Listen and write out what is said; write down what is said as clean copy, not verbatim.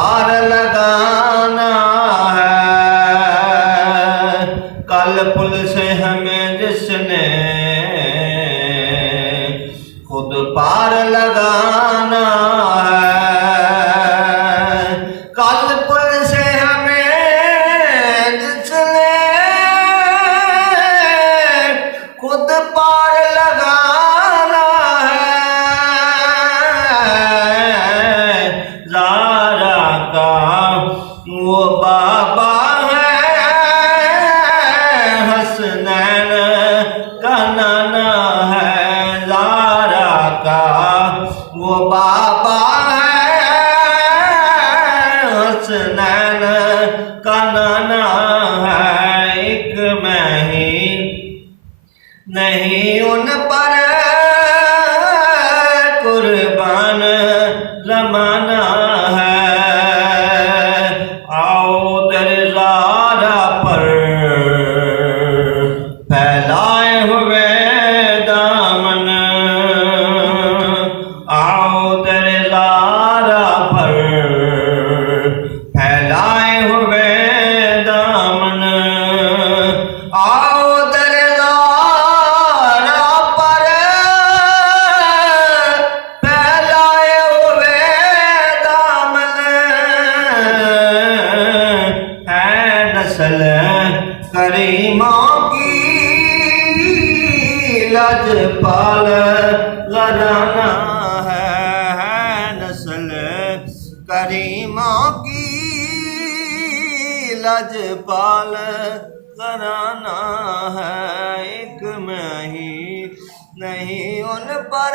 पार लगाना है। कल पुल से हमें जिसने खुद पार लगाना है। कल पुल से हमें जिसने खुद पार लगाना है। ज़ारा का वो बाबा है, हसनैन का नाना है। ज़ारा का वो बाबा है, हसनैन का नाना है। एक मैं ही नहीं उन पर कुर्बान ज़माना है। आओ तेरे ज़ारा पर फैलाए हुए दामन, आओ तेरे ज़ारा पर फैलाए हुए दामन। आओ तेरे ज़ारा पर फैलाए हुए दामन। है नस्ल करीमों की लजपाल घराना है। नस्ल करीमों की लजपाल घराना है। एक मैं ही नहीं उन पर